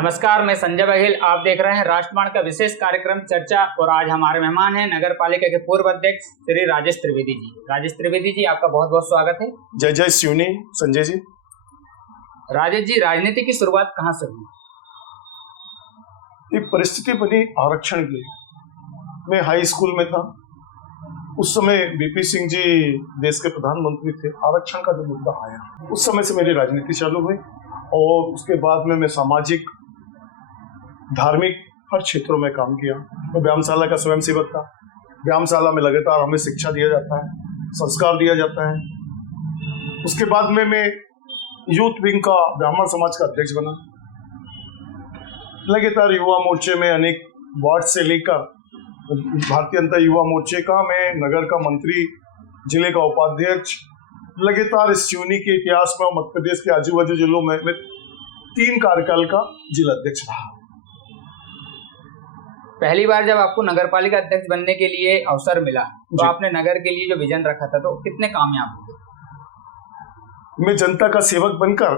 नमस्कार, मैं संजय बघेल। आप देख रहे हैं राष्ट्रवाण का विशेष कार्यक्रम चर्चा और आज हमारे मेहमान हैं नगर पालिका के पूर्व अध्यक्ष श्री राजेश त्रिवेदी जी। राजेश त्रिवेदी जी, आपका बहुत बहुत स्वागत है। जय जय शिवनी। संजय जी। राजेश जी, राजनीति की शुरुआत कहाँ से हुई? एक परिस्थिति बनी आरक्षण की। मैं हाई स्कूल में था, उस समय बीपी सिंह जी देश के प्रधानमंत्री थे। आरक्षण का जो मुद्दा आया, उस समय से मेरी राजनीति चालू हुई और उसके बाद में मैं सामाजिक धार्मिक हर क्षेत्रों में काम किया। मैं व्यायामशाला का स्वयंसेवक था। व्यायामशाला में लगातार हमें शिक्षा दिया जाता है, संस्कार दिया जाता है। उसके बाद में मैं यूथ विंग का ब्राह्मण समाज का अध्यक्ष बना। लगातार युवा मोर्चे में अनेक वार्ड से लेकर भारतीय जनता युवा मोर्चे का मैं नगर का मंत्री, जिले का उपाध्यक्ष, लगातार इस शिवनी के इतिहास में और मध्य प्रदेश के आजू बाजू जिलों में 3 कार्यकाल का जिला अध्यक्ष रहा। पहली बार जब आपको नगर पालिका अध्यक्ष बनने के लिए अवसर मिला तो आपने नगर के लिए जो विजन रखा था तो कितने कामयाब हुए? मैं जनता का सेवक बनकर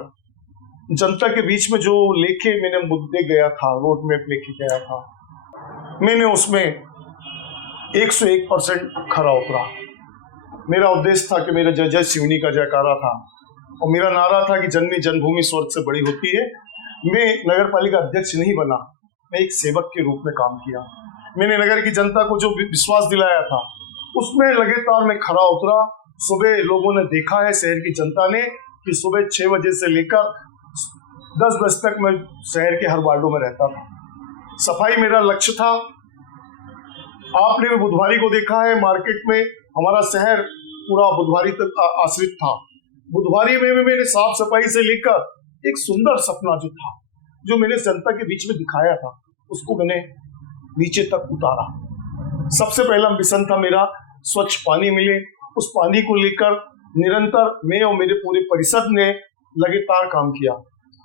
जनता के बीच में जो लेके मैंने मुद्दे गया था, रोड मैप लेके गया था, मैंने उसमें 101% खरा उतरा। मेरा उद्देश्य था कि मेरा जय जय शिवनी का जयकारा था और मेरा नारा था कि जननी जन्मभूमि स्वर्ग से बड़ी होती है। मैं नगर पालिका अध्यक्ष नहीं बना, मैं एक सेवक के रूप में काम किया। मैंने नगर की जनता को जो विश्वास दिलाया था उसमें लगातार मैं खरा उतरा। सुबह लोगों ने देखा है, शहर की जनता ने, कि सुबह 6 बजे से लेकर 10 बजे तक मैं शहर के हर वार्डों में रहता था। सफाई मेरा लक्ष्य था। आपने भी बुधवारी को देखा है, मार्केट में हमारा शहर पूरा बुधवारी तक आश्रित था। बुधवारी में भी मैंने साफ सफाई से लेकर एक सुंदर सपना जो था, जो मैंने जनता के बीच में दिखाया था, उसको मैंने नीचे तक उतारा। सबसे पहला मिशन था मेरा स्वच्छ पानी मिले। उस पानी को लेकर निरंतर मैं और मेरे पूरे परिषद ने लगातार काम किया।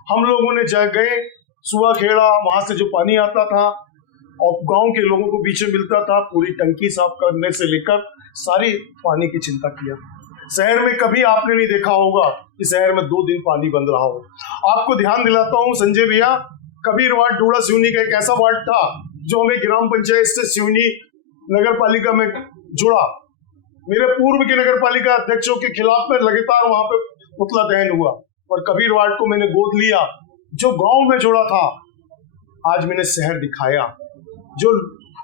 हम लोगों ने गए सुआ खेड़ा, वहां से जो पानी आता था और गांव के लोगों को बीच में मिलता था, पूरी टंकी साफ करने से लेकर सारी पानी की चिंता किया। शहर में कभी आपने नहीं देखा होगा कि शहर में 2 दिन पानी बंद रहा हो। आपको ध्यान दिलाता हूँ संजय भैया, कबीर वार्ड डोड़ा सिवनी का एक ऐसा वार्ड था जो हमें ग्राम पंचायत से सिवनी नगर पालिका में जुड़ा। मेरे पूर्व के नगर पालिका अध्यक्षों के खिलाफ में लगातार वहां पे पुतला दहन हुआ और कबीर वार्ड को मैंने गोद लिया, जो गांव में जुड़ा था। आज मैंने शहर दिखाया। जो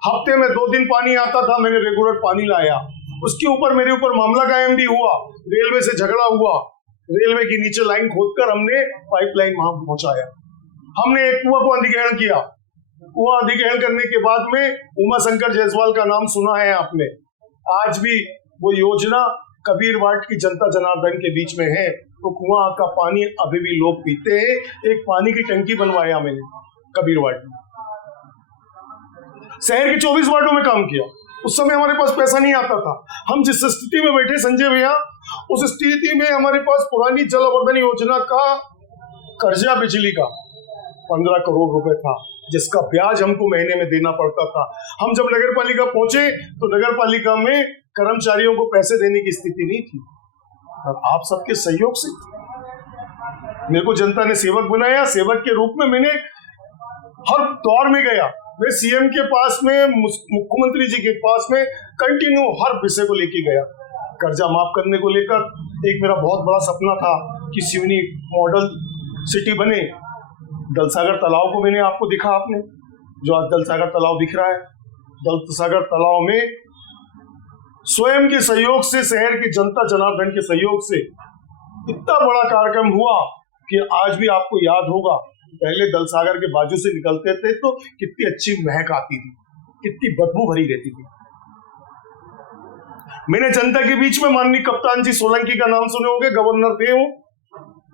हफ्ते में 2 दिन पानी आता था, मैंने रेगुलर पानी लाया। उसके ऊपर मेरे ऊपर मामला कायम भी हुआ, रेलवे से झगड़ा हुआ। रेलवे के नीचे लाइन खोदकर हमने पाइपलाइन वहां पहुंचाया। हमने एक कुआं को अधिग्रहण किया। कुआं अधिग्रहण करने के बाद में उमा शंकर जायसवाल का नाम सुना है आपने। आज भी वो योजना कबीर वार्ड की जनता जनार्दन के बीच में है। तो कुआं का पानी अभी भी लोग पीते हैं। एक पानी की टंकी बनवाया मैंने कबीर वार्ड में। शहर के 24 वार्डों में काम किया। उस समय हमारे पास पैसा नहीं आता था। हम जिस स्थिति में बैठे संजय भैया, उस स्थिति में हमारे पास पुरानी जल अवर्धन योजना का कर्जा बिजली का 15 करोड़ रुपए था, जिसका ब्याज हमको महीने में देना पड़ता था। हम जब नगर पालिका पहुंचे तो नगर पालिका में कर्मचारियों को पैसे देने की स्थिति नहीं थी। आप सबके सहयोग से मेरे को जनता ने सेवक बनाया। सेवक के रूप में मैंने हर दौर में गया। मैं सीएम के पास में, मुख्यमंत्री जी के पास में कंटिन्यू हर विषय को लेके गया। कर्जा माफ करने को लेकर एक मेरा बहुत बड़ा सपना था कि सिवनी मॉडल सिटी बने। दलसागर तालाब को मैंने आपको दिखा, आपने जो आज दलसागर तालाब दिख रहा है। दलसागर तालाब में स्वयं के सहयोग से, शहर की जनता जनार्दन के सहयोग से इतना बड़ा कार्यक्रम हुआ कि आज भी आपको याद होगा, पहले दलसागर के बाजू से निकलते थे तो कितनी अच्छी महक आती थी, कितनी बदबू भरी रहती थी। मैंने जनता के बीच में माननीय कप्तान जी सोलंकी का नाम सुने होंगे, गवर्नर थे वो।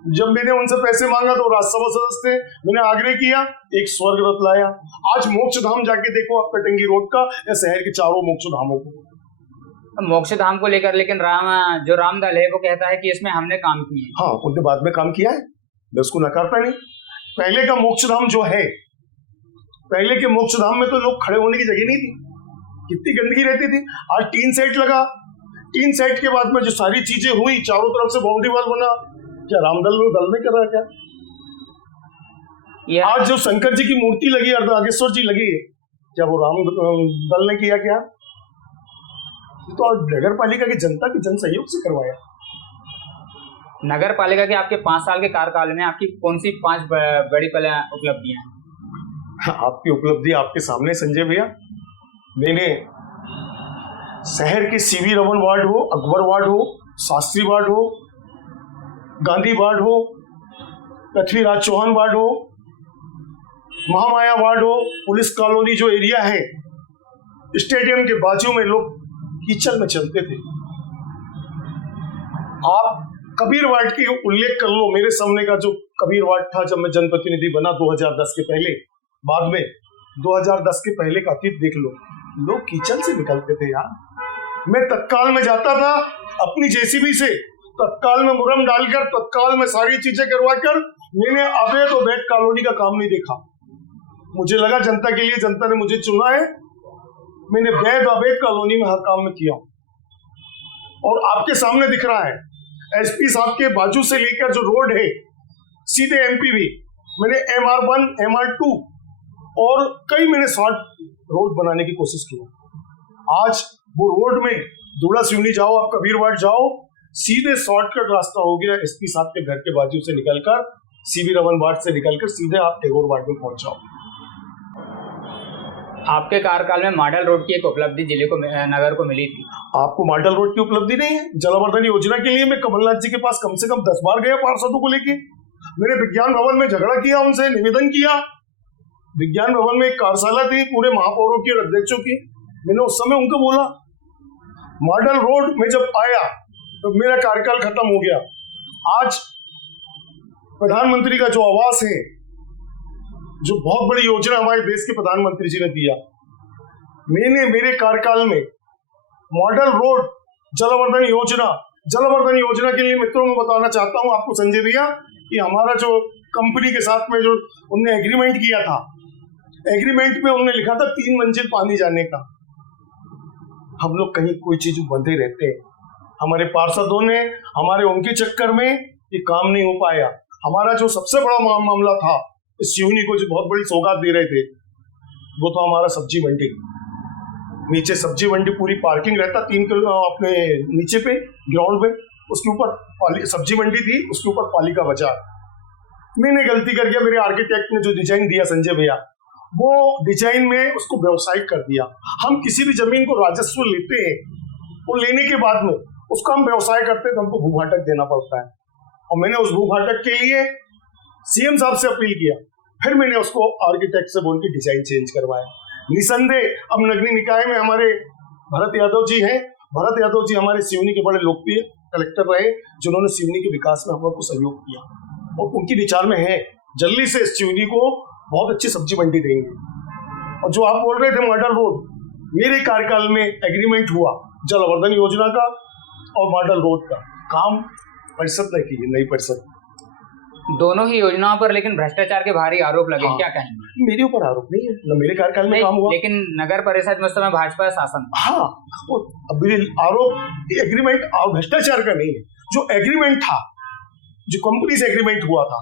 जब मैंने उनसे पैसे मांगा तो राज्यसभा सदस्य थे। मैंने आग्रह किया, एक स्वर्ग रथ लाया। आज मोक्ष धाम जाके देखो आप कटंगी रोड का, या शहर के चारों मोक्ष धामों को। मोक्ष धाम को लेकर लेकिन रामदल है वो कहता है कि इसमें हमने काम किया है। हाँ, उनके बाद में काम किया है, मैं उसको नकारता नहीं। पहले का मोक्ष धाम जो है, पहले के मोक्ष धाम में तो लोग खड़े होने की जगह नहीं थी, कितनी गंदगी रहती थी। आज टीन सेट लगा, टीन सेट के बाद में जो सारी चीजें हुई, चारों तरफ से बाउंड्री वॉल बना, क्या रामदल में दल में कर रहा है क्या? यह आज जो शंकर जी की मूर्ति लगी, अर्धनागेश्वर जी लगी, क्या वो राम दल ने किया क्या? तो नगर पालिका की जनता के जन सहयोग से करवाया। नगर पालिका के आपके 5 साल के कार्यकाल में आपकी कौन सी 5 बड़ी उपलब्धियां हैं? आपकी उपलब्धि आपके सामने संजय भैया। मैंने शहर के सीवी रमन वार्ड हो, अकबर वार्ड हो, शास्त्री वार्ड हो, गांधी वार्ड हो, पृथ्वीराज चौहान वार्ड हो, महामाया वार्ड हो, पुलिस कॉलोनी जो एरिया है, स्टेडियम के बाजू में लोग कीचड़ में चलते थे। आप कबीर वार्ड की उल्लेख कर लो, मेरे सामने का जो कबीर वार्ड था जब मैं जनप्रतिनिधि बना 2010 के पहले, बाद में 2010 के पहले का अतीत देख लो, लोग कीचड़ से निकलते थे यार। मैं तत्काल में जाता था अपनी जेसीबी से, तत्काल में मुरम डालकर, तत्काल में सारी चीजें करवाकर, मैंने अवैध और वैध कॉलोनी का काम नहीं देखा। मुझे लगा जनता के लिए, जनता ने मुझे चुना है, मैंने वैध अवैध कॉलोनी में हर काम में किया। और आपके सामने दिख रहा है एसपी साहब के बाजू से लेकर जो रोड है सीधे एमपीवी, मैंने MR1, MR2 और कई मैंने शॉर्ट रोड बनाने की कोशिश की। आज वो रोड में दूल्हा सिवनी जाओ, आप कबीर वार्ड जाओ, सीधे शॉर्टकट रास्ता हो गया। एसपी साहब के घर के बाजू से निकलकर, सीवी रमन वार्ड से निकलकर सीधे आप टैगोर वार्ड में पहुंच जाओ। आपके कार्यकाल में मॉडल रोड की एक उपलब्धि जिले को, नगर को मिली थी। आपको मॉडल रोड की उपलब्धि नहीं है? जलवर्धन योजना के लिए मैं कमलनाथ जी के पास कम से कम 10 बार गया पार्षदों को लेके। मैंने विज्ञान भवन में झगड़ा किया, उनसे निवेदन किया। विज्ञान भवन में एक कार्यशाला थी पूरे महापौरों की और अध्यक्षों की, मैंने उस समय उनको बोला मॉडल रोड में जब आया तो मेरा कार्यकाल खत्म हो गया। आज प्रधानमंत्री का जो आवास है, जो बहुत बड़ी योजना हमारे देश के प्रधानमंत्री जी ने दिया, मैंने मेरे कार्यकाल में मॉडल रोड जलवर्धन योजना के लिए मित्रों में बताना चाहता हूं आपको संजय भैया कि हमारा जो कंपनी के साथ में जो उनने एग्रीमेंट किया था, एग्रीमेंट में उन्होंने लिखा था 3 मंजिल पानी जाने का। हम लोग कहीं कोई चीज बंधे रहते हैं, हमारे पार्षदों ने हमारे उनके चक्कर में ये काम नहीं हो पाया। हमारा जो सबसे बड़ा मामला था, इस सिवनी को जो बहुत बड़ी सौगात दे रहे थे, वो था हमारा सब्जी मंडी। नीचे सब्जी मंडी पूरी पार्किंग रहता 3 किलो अपने नीचे पे ग्राउंड पे, उसके ऊपर सब्जी मंडी थी, उसके ऊपर पालिका बाजार। मैंने गलती कर दिया, मेरे आर्किटेक्ट ने जो डिजाइन दिया संजय भैया, वो डिजाइन में उसको व्यवसायिक कर दिया। हम किसी भी जमीन को राजस्व लेते हैं, वो लेने के बाद में उसका हम व्यवसाय करते हैं तो हमको भूभाटक देना पड़ता है। और मैंने उस भूभाटक के लिए सीएम साहब से अपील किया, फिर मैंने उसको आर्किटेक्ट से बोल के डिजाइन चेंज करवाया। निसंदेह अब नगरीय निकाय में हमारे भरत यादव जी हैं। भरत यादव जी हमारे सिवनी के बड़े लोकप्रिय कलेक्टर रहे, जिन्होंने सिवनी के विकास में हम लोग को सहयोग किया, और उनकी विचार में है जल्दी से सिवनी को बहुत अच्छी सब्जी मंडी देंगे। और जो आप बोल रहे थे मॉडल रोड, मेरे कार्यकाल में एग्रीमेंट हुआ जलवर्धन योजना का और मॉडल रोड का काम परिषद ने की, नई परिषद। दोनों ही योजनाओं पर लेकिन भ्रष्टाचार के भारी आरोप लगे। हाँ, क्या कहेंगे? मेरे ऊपर आरोप नहीं है, न मेरे कार्यकाल में काम हुआ, लेकिन नगर परिषद में उस समय भाजपा शासन। हाँ, आरोप एग्रीमेंट और भ्रष्टाचार का नहीं है। जो एग्रीमेंट था, जो कंपनी से एग्रीमेंट हुआ था,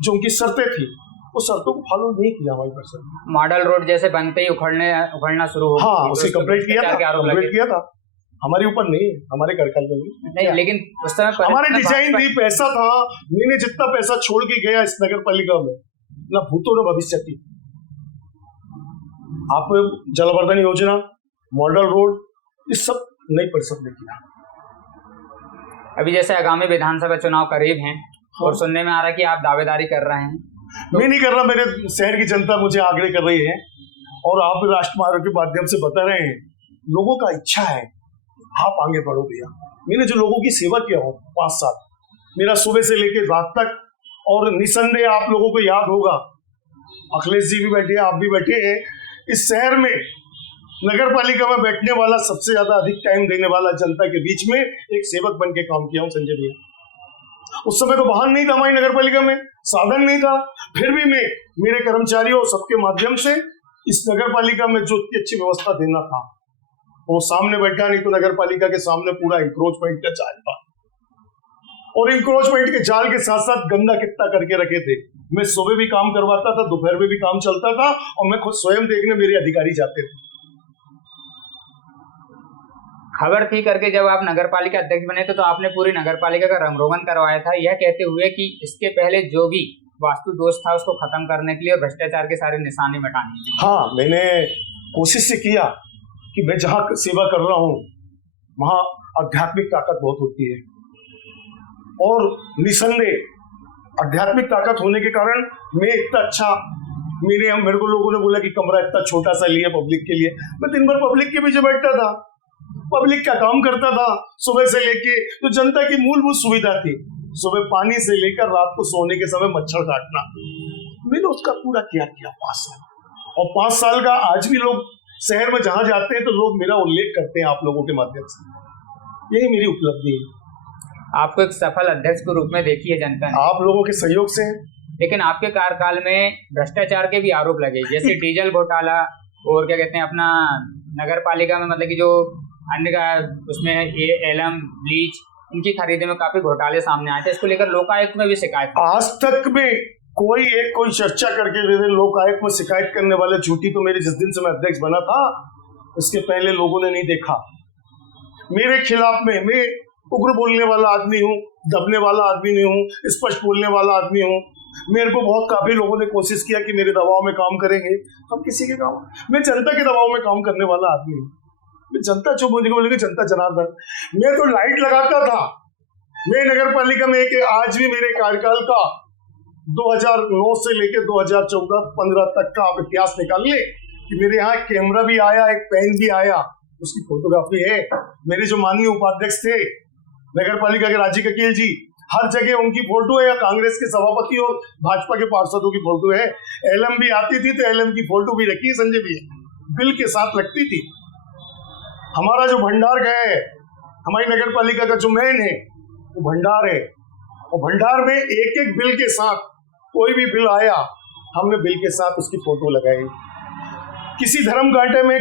जो उनकी शर्तें थी, वो शर्तों को फॉलो नहीं किया हमारी परिषद। मॉडल रोड जैसे बनते ही उखड़ना शुरू हो, हाँ, उसे कंप्लीट किया था। हमारे ऊपर नहीं, हमारे कार्यकाल में नहीं, लेकिन उस समय हमारे डिजाइन भी पैसा था। मैंने जितना पैसा छोड़ के गया इस नगर पालिका में, ना भूतो न भविष्य की। आप जलवर्धन योजना, मॉडल रोड, ये सब नई परिषद ने किया। अभी जैसे आगामी विधानसभा चुनाव करीब हैं, और सुनने में आ रहा है कि आप दावेदारी कर रहे हैं। मैं नहीं कर रहा, मेरे शहर की जनता मुझे आग्रह कर रही है, और आप राष्ट्रमार्ग के माध्यम से बता रहे हैं, लोगों का इच्छा है आप आगे बढ़ो भैया। मैंने जो लोगों की सेवा किया हो 5 साल, मेरा सुबह से लेकर रात तक, और निसंदेह आप लोगों को याद होगा, अखिलेश जी भी बैठे, आप भी बैठे हैं, इस शहर में नगर पालिका में बैठने वाला, सबसे ज्यादा अधिक टाइम देने वाला जनता के बीच में एक सेवक बन के काम किया हूँ संजय भैया। उस समय तो वाहन नहीं था हमारी नगर पालिका में, साधन नहीं था, फिर भी मैं मेरे कर्मचारियों सबके माध्यम से इस नगर पालिका में जो अच्छी व्यवस्था देना था, वो सामने बैठा। नहीं तो नगर पालिका के सामने पूरा इंक्रोचमेंट का जाल था, और इंक्रोचमेंट के जाल के साथ साथ गंदा कितना करके रखे थे। मैं सुबह भी काम करवाता था, दोपहर में भी काम चलता था, और मैं खुद स्वयं देखने मेरे अधिकारी जाते थे। खबर थी करके जब आप नगर पालिका अध्यक्ष बने थे तो आपने पूरी नगर पालिका का रंगरोगन करवाया था, यह कहते हुए कि इसके पहले जो भी वास्तु दोष था उसको खत्म करने के लिए और भ्रष्टाचार के सारे निशाने मिटाने के लिए। हाँ, मैंने कोशिश से किया कि मैं जहाँ सेवा कर रहा हूँ वहाँ आध्यात्मिक ताकत बहुत होती है, और निसंदेह आध्यात्मिक ताकत होने के कारण मैं इतना अच्छा, मेरे को लोगों ने बोला कि कमरा इतना छोटा सा लिया पब्लिक के लिए। मैं दिन भर पब्लिक के पीछे बैठता था, पब्लिक का काम करता था सुबह से लेके, तो जनता की मूलभूत सुविधा थी, सुबह पानी से लेकर रात को सोने के समय मच्छर काटना, मैंने उसका पूरा किया 5 साल। और 5 साल का आज भी लोग शहर में जहां जाते हैं तो लोग मेरा उल्लेख करते हैं आप लोगों के माध्यम से, यही मेरी उपलब्धि है। आपको एक सफल अध्यक्ष के रूप में देखी है जनता ने, आप लोगों के सहयोग से। लेकिन आपके कार्यकाल में भ्रष्टाचार के भी आरोप लगे, जैसे डीजल घोटाला और क्या कहते हैं अपना नगर पालिका में मतलब कि जो अन्य का उसमें एलम ब्लीच इनकी खरीदी में काफी घोटाले सामने आए थे, इसको लेकर लोकायुक्त में भी शिकायत। आज तक में कोई चर्चा करके दे दे, लोकायुक्त में शिकायत करने वाले झूठी तो मेरे जिस दिन से मैं अध्यक्ष बना था उसके पहले लोगों ने नहीं देखा। मेरे खिलाफ में मैं उग्र बोलने वाला आदमी हूँ, दबने वाला आदमी नहीं हूँ, स्पष्ट बोलने वाला आदमी हूँ। मेरे को बहुत काफी लोगों ने कोशिश किया कि मेरे दबाव में काम करेंगे, हम किसी के काम, मैं जनता के दबाव में काम करने वाला आदमी हूँ। मैं जनता चुप होने को बोलेगी, जनता जनार्दन, मैं तो लाइट लगाता था। मैं नगर पालिका में आज भी मेरे कार्यकाल का 2009 से लेकर 2014-15 तक का आप इतिहास निकाल ले कि मेरे यहाँ कैमरा भी आया, एक पेन भी आया, उसकी फोटोग्राफी है। मेरे जो माननीय उपाध्यक्ष थे नगर पालिका के राजीव ककील जी, हर जगह उनकी फोटो है, या कांग्रेस के सभापति और भाजपा के पार्षदों की फोटो है। एलएम भी आती थी तो एलएम की फोटो भी रखी है, संजय भी बिल के साथ लगती थी। हमारा जो भंडार है, हमारी नगर पालिका का जो मेन है वो भंडार है, और भंडार में एक एक बिल के साथ कोई भी बिल आया हमने बिल के साथ उसकी फोटो लगाई। किसी धर्म घाटे में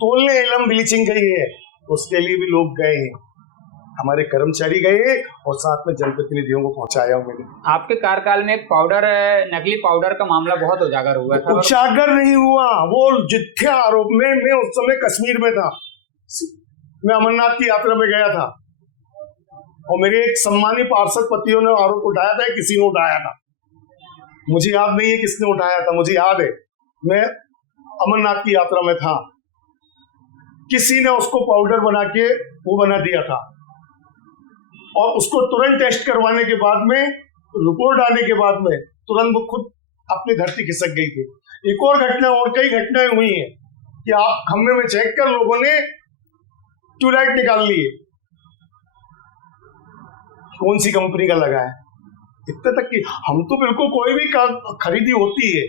तोलने एलम ब्लीचिंग गई है, उसके लिए भी लोग गए हैं, हमारे कर्मचारी गए और साथ में जनप्रतिनिधियों को पहुंचाया मैंने। आपके कार्यकाल में एक पाउडर, नकली पाउडर का मामला बहुत उजागर हुआ था। उजागर नहीं हुआ, वो जिथ्या आरोप में, मैं उस समय कश्मीर में था, मैं अमरनाथ की यात्रा में गया था, और मेरे एक सम्मानित पार्षद पतियों ने आरोप उठाया था, किसी ने उठाया था, मुझे याद नहीं है किसने उठाया था। मुझे याद है मैं अमरनाथ की यात्रा में था, किसी ने उसको पाउडर बना के वो बना दिया था, और उसको तुरंत टेस्ट करवाने के बाद में, रिपोर्ट आने के बाद में तुरंत वो खुद अपनी धरती खिसक गई थी। एक और घटना, और कई घटनाएं हुई हैं कि आप खम्भे में चेक कर लोगों ने ट्यूबलाइट निकाल लिए, कौन सी कंपनी का लगा है, इतने तक कि हम तो बिल्कुल कोई भी खरीदी होती है,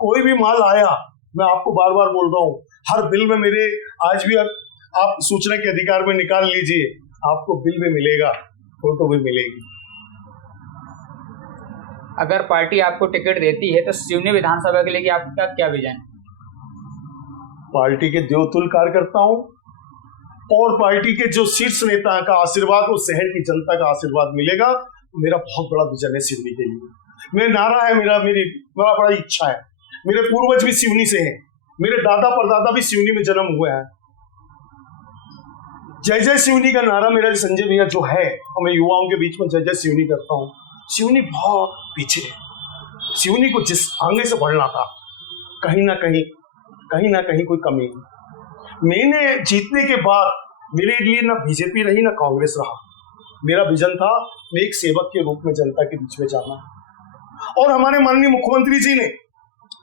कोई भी माल आया, मैं आपको बार बार बोल रहा हूँ, हर बिल में मेरे आज भी आप सूचना के अधिकार में निकाल लीजिए, आपको बिल भी मिलेगा, फोटो भी मिलेगी। अगर पार्टी आपको टिकट देती है तो सिवनी विधानसभा के लिए आपका क्या विजन? पार्टी के देवतुल्य कार्यकर्ता हूँ, और पार्टी के जो शीर्ष नेता का आशीर्वाद और शहर की जनता का आशीर्वाद मिलेगा, मेरा बहुत बड़ा विजन है सिवनी के लिए। मेरा नारा है, मेरा बड़ा इच्छा है। मेरे पूर्वज भी सिवनी से हैं, मेरे दादा परदादा भी सिवनी में जन्म हुए हैं। जय जय सिवनी का नारा मेरा संजय भैया जो है, और मैं युवाओं के बीच में जय जय सिवनी करता हूँ। सिवनी बहुत पीछे है, सिवनी को जिस आगे से बढ़ना था, कहीं ना कहीं कोई कमी है। मैंने जीतने के बाद मेरे लिए ना बीजेपी रही ना कांग्रेस रहा, मेरा विजन था मैं एक सेवक के रूप में जनता के बीच में जाना। और हमारे माननीय मुख्यमंत्री जी ने,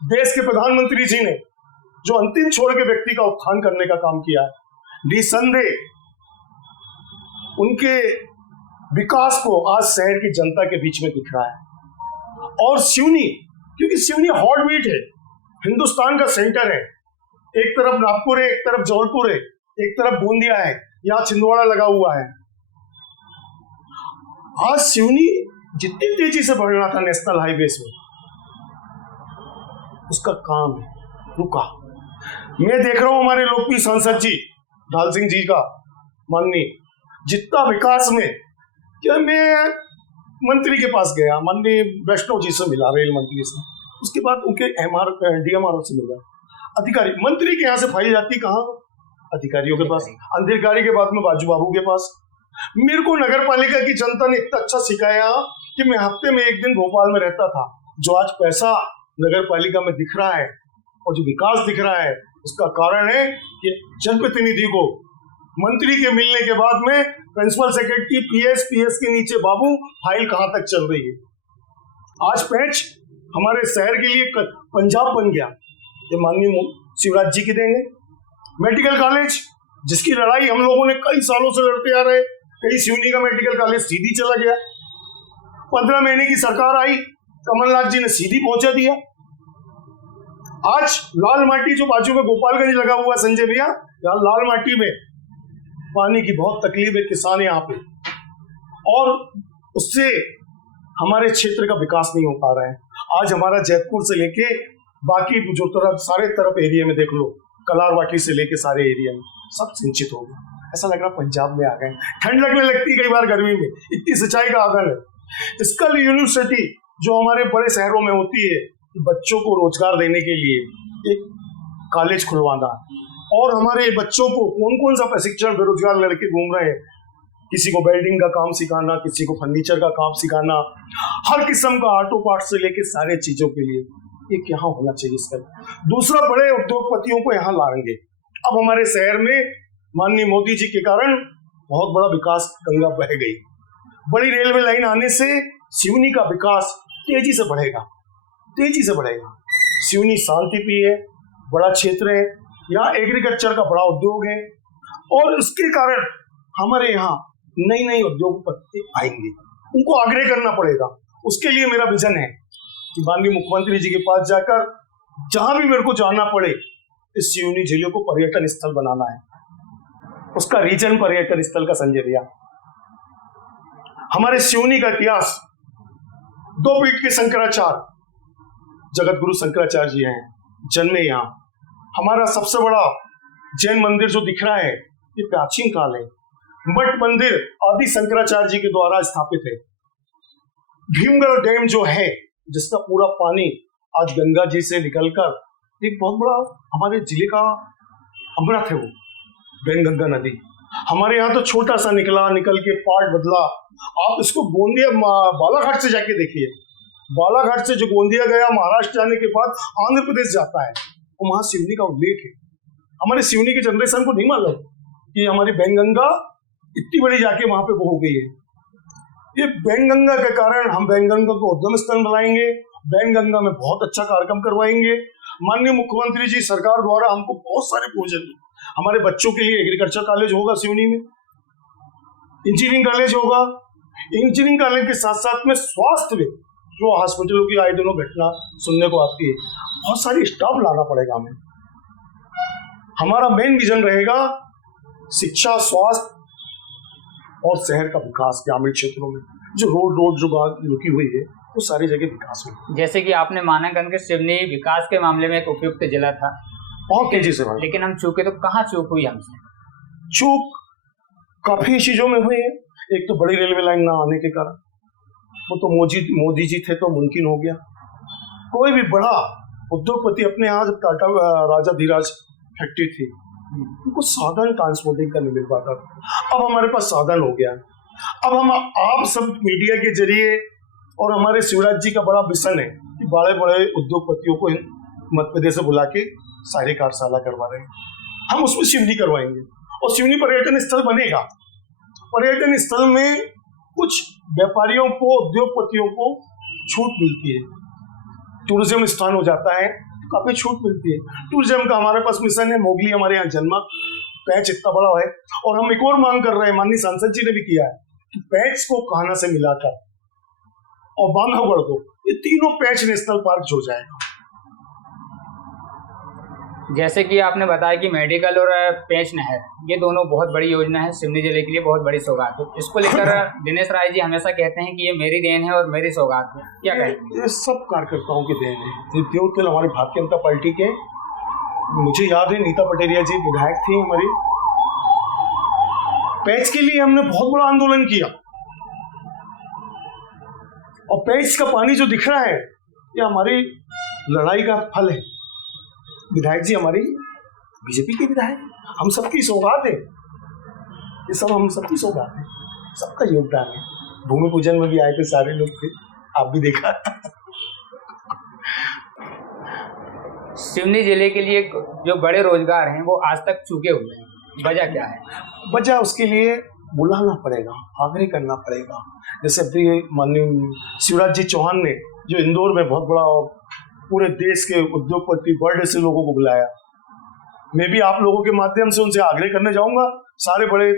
देश के प्रधानमंत्री जी ने जो अंतिम छोर के व्यक्ति का उत्थान करने का काम किया है, निसंदेह उनके विकास को आज शहर की जनता के बीच में दिख रहा है। और सिवनी, क्योंकि सिवनी हॉट बीट है, हिंदुस्तान का सेंटर है, एक तरफ नागपुर है, एक तरफ जबलपुर है, एक तरफ बूंदिया है, यहाँ छिंदवाड़ा लगा हुआ है। आज सिवनी जितनी तेजी से बढ़ रहा था नेशनल हाईवेज में, उसका काम रुका। मैं देख रहा हूं हमारे लोकप्रिय सांसद जी ढाल सिंह जी का माननीय जितना विकास में, क्या मैं मंत्री के पास गया, माननीय वैष्णव जी से मिला, रेल मंत्री से, उसके बाद उनके DMRO से मिला, अधिकारी, मंत्री के यहाँ से फाइल जाती कहाँ? अधिकारियों के पास, अधिकारी के बाद में बाजू बाबू के पास। मेरे को नगर पालिका की जनता ने इतना अच्छा सिखाया कि मैं हफ्ते में एक दिन भोपाल में रहता था। जो आज पैसा नगर पालिका में दिख रहा है और जो विकास दिख रहा है, उसका कारण है कि जनप्रतिनिधि को मंत्री के मिलने के बाद में प्रिंसिपल सेक्रेटरी, PS के नीचे बाबू, फाइल कहाँ तक चल रही है। आज पैच हमारे शहर के लिए पंजाब बन गया, ये माननीय शिवराज जी की देन है। मेडिकल कॉलेज, जिसकी लड़ाई हम लोगों ने कई सालों से लड़ते आ रहे, कई सिवनी का मेडिकल कॉलेज सीधी चला गया। 15 महीने की सरकार आई, कमलनाथ जी ने सीधी पहुंचा दिया। आज लाल माटी जो बाजू में गोपालगंज लगा हुआ है संजय भैया, यहाँ लाल माटी में पानी की बहुत तकलीफ है किसान यहाँ पे, और उससे हमारे क्षेत्र का विकास नहीं हो पा रहा है। आज हमारा जयपुर से लेके बाकी जो तरफ सारे तरफ एरिया में देख लो, कलारवाटी से लेके सारे एरिया में सब सिंचित हो गए। ऐसा लग रहा पंजाब में आ गए। ठंड लगने लगती कई बार गर्मी में, इतनी सिंचाई का आदर है। स्कल यूनिवर्सिटी जो हमारे बड़े शहरों में होती है, बच्चों को रोजगार देने के लिए एक कॉलेज खुलवाना, और हमारे बच्चों को कौन कौन सा प्रशिक्षण बेरोजगार लड़के घूम रहे हैं, किसी को वेल्डिंग का काम सिखाना, किसी को फर्नीचर का काम सिखाना, हर किस्म का ऑटो पार्ट से लेके सारे चीजों के लिए एक यहाँ होना चाहिए इसका। दूसरा, बड़े उद्योगपतियों को यहाँ लाएंगे। अब हमारे शहर में माननीय मोदी जी के कारण बहुत बड़ा विकास गंगा बह गई। बड़ी रेलवे लाइन आने से सिवनी का विकास तेजी से बढ़ेगा, तेजी से बढ़ेगा। सिवनी शांतिप्रिय है, बड़ा क्षेत्र है, यहाँ एग्रीकल्चर का बड़ा उद्योग है, और इसके कारण हमारे यहाँ नई नई उद्योगपति आएंगे, उनको आग्रह करना पड़ेगा। उसके लिए मेरा विजन है कि माननीय मुख्यमंत्री जी के पास जाकर जहां भी मेरे को जाना पड़े, इस सिवनी जिले को पर्यटन स्थल बनाना है, उसका रीजन पर्यटन स्थल का संजय भैया। हमारे सिवनी का इतिहास, 2 पीठ के शंकराचार्य, जगत गुरु शंकराचार्य जी हैं, जन्मे यहाँ। हमारा सबसे बड़ा जैन मंदिर जो दिख रहा है, ये प्राचीन काल है। मठ मंदिर आदि शंकराचार्य जी के द्वारा स्थापित है। भीमगढ़ डैम जो है, जिसका पूरा पानी आज गंगा जी से निकलकर एक बहुत बड़ा हमारे जिले का अमृत है, वो वैनगंगा नदी। हमारे यहाँ तो छोटा सा निकल के पार्ट बदला। आप इसको गोंदिया बालाघाट से जाके देखिए, बालाघाट से जो गोंदिया गया, महाराष्ट्र जाने के बाद आंध्र प्रदेश जाता है, तो वहां सिवनी का उल्लेख है। हमारे सिवनी के जनरेशन को नहीं मालूम कि हमारी वैनगंगा इतनी बड़ी जाके वहां पे वो हो गई है। ये वैनगंगा के कारण हम वैनगंगा को उद्यम स्थल बनाएंगे, वैनगंगा में बहुत अच्छा कार्यक्रम करवाएंगे। माननीय मुख्यमंत्री जी सरकार द्वारा हमको बहुत सारे प्रोजेक्ट, हमारे बच्चों के लिए एग्रीकल्चर कॉलेज होगा सिवनी में, इंजीनियरिंग कॉलेज होगा। इंजीनियरिंग कॉलेज के साथ साथ में स्वास्थ्य में जो हॉस्पिटलों की आए दिनों घटना सुनने को आती है, बहुत सारी स्टाफ लाना पड़ेगा हमें। हमारा मेन विजन रहेगा शिक्षा, स्वास्थ्य और शहर का विकास। ग्रामीण क्षेत्रों में जो रोड जो रुकी हुई है, वो सारी जगह विकास हो। जैसे कि आपने मानांकन के सिवनी विकास के मामले में एक उपयुक्त जिला था, बहुत तेजी से, लेकिन हम चूके तो कहाँ चूक हुई हमसे? चूक काफी चीजों में हुई है। एक तो बड़ी रेलवे लाइन ना आने के कारण, वो तो मोदी जी थे तो मुमकिन हो गया। कोई भी बड़ा उद्योगपति अपने यहाँ, जब टाटा राजा धीराज फैक्ट्री थी, उनको साधन ट्रांसपोर्टिंग का नहीं मिल पाता। अब हमारे पास साधन हो गया। अब हम आप सब मीडिया के जरिए और हमारे शिवराज जी का बड़ा विजन है कि बड़े बड़े उद्योगपतियों को मध्य प्रदेश से बुला के सारे कार्यशाला करवा रहे हैं। हम उसमें सिवनी करवाएंगे और सिवनी पर्यटन स्थल बनेगा। पर्यटन स्थल में कुछ व्यापारियों को, उद्योगपतियों को छूट मिलती है, टूरिज्म स्थान हो जाता है, काफी छूट मिलती है। टूरिज्म का हमारे पास मिशन है। मोगली हमारे यहाँ जन्मा, पैच इतना बड़ा है, और हम एक और मांग कर रहे हैं, माननीय सांसद जी ने भी किया है कि पैच को कान्हा से मिलाकर और बांधवगढ़ को, ये तीनों पैच नेशनल पार्क जो जाएगा। जैसे कि आपने बताया कि मेडिकल और पेंच नहर, ये दोनों बहुत बड़ी योजना है, सिवनी जिले के लिए बहुत बड़ी सौगात है। इसको लेकर दिनेश राय जी हमेशा कहते हैं कि ये मेरी देन है और मेरी सौगात है, क्या कहेंगे? ये सब कार्यकर्ताओं की देन है। ये देवतल हमारी भारतीय जनता पार्टी के, मुझे याद है नीता पटेरिया जी विधायक थी हमारी, पैच के लिए हमने बहुत बड़ा आंदोलन किया। और पेच का पानी जो दिख रहा है ये हमारी लड़ाई का फल है। विधायक जी हमारी बीजेपी के विधायक, हम सबकी सौगात है, ये सब हम सबकी सौगात है, सबका योगदान है। भूमि पूजन में भी आए थे सारे लोग थे, आप भी देखा। सिवनी जिले के लिए जो बड़े रोजगार हैं वो आज तक चूके हुए हैं, वजह क्या है? वजह उसके लिए बुलाना पड़ेगा, आग्रह करना पड़ेगा। जैसे अभी माननीय शिवराज जी चौहान ने जो इंदौर में बहुत बड़ा पूरे देश के उद्योगपति बड़े से लोगों को बुलाया, मैं भी आप लोगों के माध्यम से उनसे आग्रह करने जाऊंगा। सारे बड़े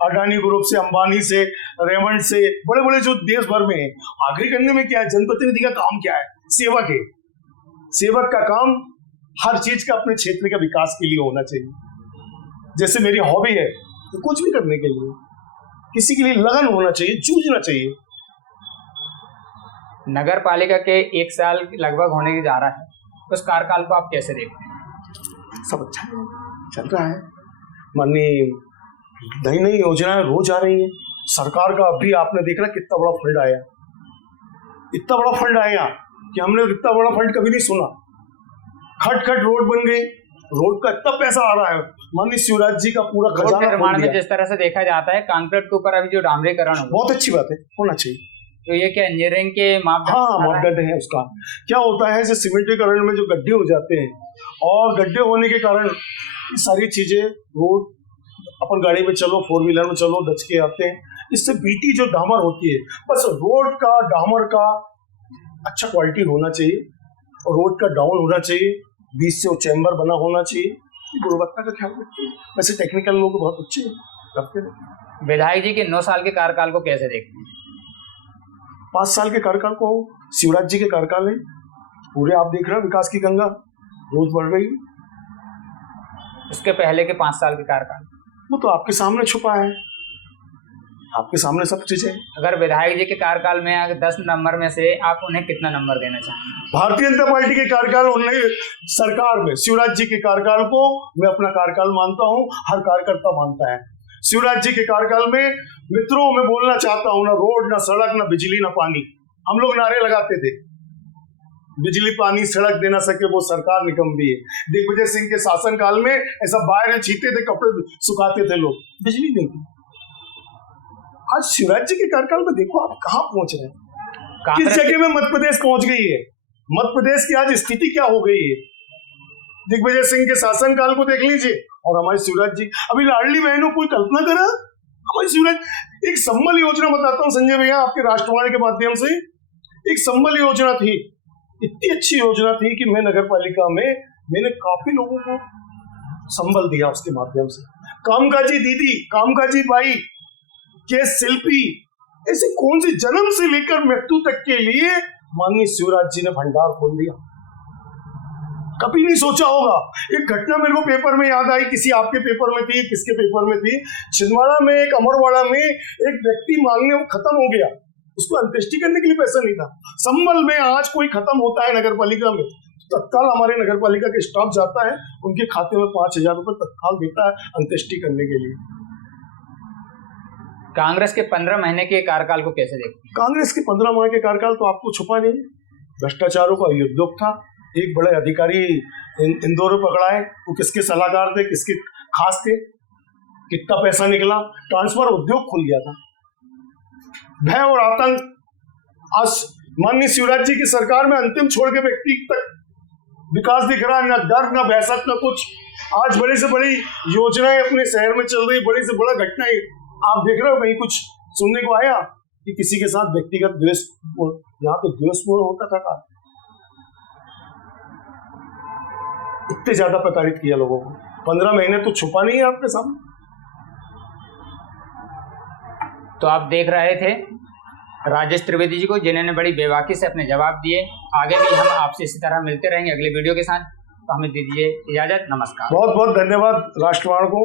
अडानी ग्रुप से, अंबानी से, रेमंड से, बड़े बड़े जो देश भर में हैं, आग्रह करने में क्या है? जनप्रतिनिधि का काम क्या है? सेवक है। सेवक का काम हर चीज का अपने क्षेत्र के विकास के लिए होना चाहिए। जैसे मेरी हॉबी है तो कुछ भी करने के लिए किसी के लिए लगन होना चाहिए, जूझना चाहिए। नगर पालिका के 1 साल लगभग होने की जा रहा है, उस कार्यकाल को आप कैसे देखते हैं? सब अच्छा है, चल रहा है। माननीय नई नई योजनाएं रोज आ रही हैं। सरकार का अभी आपने देखा कितना बड़ा फंड आया, इतना बड़ा फंड आया कि हमने इतना बड़ा फंड कभी नहीं सुना। खट खट रोड बन गई, रोड का इतना पैसा आ रहा है। माननीय शिवराज जी का पूरा खजाना निर्माण में जिस तरह से देखा जाता है, कंक्रीट के ऊपर अभी जो डामरीकरण है बहुत अच्छी बात है, होना चाहिए। तो ये क्या इंजीनियरिंग के मापदंड? हाँ, मापदंड है उसका। क्या होता है, जैसे सीमेंटीकरण में जो गड्ढे हो जाते हैं और गड्ढे होने के कारण सारी चीजें रोड अपन गाड़ी में चलो, 4 व्हीलर में चलो, दच के आते हैं। इससे बीटी जो डामर होती है, बस रोड का डामर का अच्छा क्वालिटी होना चाहिए और रोड का डाउन होना चाहिए, बीच से वो चैम्बर बना होना चाहिए। गुणवत्ता का ख्याल रखते हैं। वैसे टेक्निकल लोग बहुत अच्छे करते हैं। विधायक जी के 9 साल के कार्यकाल को कैसे देखते हैं? 5 साल के कार्यकाल को शिवराज जी के कार्यकाल है, पूरे आप देख रहे हैं विकास की गंगा रोज बढ़ रही है। उसके पहले के 5 साल के कार्यकाल वो तो आपके सामने छुपा है, आपके सामने सब चीजें। अगर विधायक जी के कार्यकाल में अगर 10 नंबर में से आप उन्हें कितना नंबर देना चाहेंगे? भारतीय जनता पार्टी के कार्यकाल, उन्हें सरकार में शिवराज जी के कार्यकाल को मैं अपना कार्यकाल मानता हूं, हर कार्यकर्ता मानता है। शिवराज जी के कार्यकाल में मित्रों में बोलना चाहता हूं, ना रोड, ना सड़क, ना बिजली, ना पानी। हम लोग नारे लगाते थे, बिजली पानी सड़क दे ना सके वो सरकार निकम्मी है। दिग्विजय सिंह के शासनकाल में ऐसा बाहर छीते थे, कपड़े सुखाते थे लोग, बिजली नहीं थी। आज शिवराज जी के कार्यकाल में देखो आप कहां पहुंच रहे हैं, किस जगह में मध्य प्रदेश पहुंच गई है। मध्य प्रदेश की आज स्थिति क्या हो गई है। दिग्विजय सिंह के शासनकाल को देख लीजिए और हमारे शिवराज जी, अभी लाडली बहनों कोई कल्पना करा, हमारी शिवराज एक संबल योजना बताता हूं संजय भैया आपके राष्ट्रवाणी के माध्यम से। एक संबल योजना थी, इतनी अच्छी योजना थी कि मैं नगर पालिका में मैंने काफी लोगों को संबल दिया उसके माध्यम से। कामकाजी दीदी, कामकाजी बाई के शिल्पी, ऐसे कौन सी जन्म से लेकर मृत्यु तक के लिए माननीय शिवराज जी ने भंडार खोल दिया। कभी नहीं सोचा होगा। एक घटना मेरे को पेपर में याद आई, किसी आपके पेपर में थी, किसके पेपर में थी, छिंदवाड़ा में एक अमरवाड़ा में एक व्यक्ति मांगने खत्म हो गया, उसको अंत्येष्टि करने के लिए पैसा नहीं था। संबल में आज कोई खत्म होता है नगर पालिका में, तत्काल हमारे नगर पालिका के स्टाफ जाता है, उनके खाते में 5,000 रुपए तत्काल देता है अंत्येष्टि करने के लिए। कांग्रेस के 15 महीने के कार्यकाल को कैसे देखते हैं? कांग्रेस के 15 माह के कार्यकाल तो आपको छुपा नहीं, भ्रष्टाचारों का युद्ध था। एक बड़े अधिकारी इंदौर में पकड़ाए, वो किसके सलाहकार थे, किसके खास थे, कितना पैसा निकला, ट्रांसफर उद्योग खुल गया था। भय और आतंक आज माननीय शिवराज जी की सरकार में अंतिम छोड़ के व्यक्ति तक विकास दिख रहा है, ना डर, ना बहसत, ना कुछ। आज बड़ी से बड़ी योजनाएं अपने शहर में चल रही, बड़ी से बड़ा घटनाएं आप देख रहे हो। कहीं कुछ सुनने को आया कि किसी के साथ व्यक्तिगत द्वेष, यहाँ तो द्वेषपूर्ण होता था। इतने ज्यादा प्रताड़ित किया लोगों को, 15 महीने तो छुपा नहीं है आपके सामने। तो आप देख रहे थे राजेश त्रिवेदी जी को, जिन्होंने बड़ी बेबाकी से अपने जवाब दिए। आगे भी हम आपसे इसी तरह मिलते रहेंगे अगले वीडियो के साथ। तो हमें दीजिए इजाजत, नमस्कार। बहुत बहुत धन्यवाद राष्ट्रवाणी को।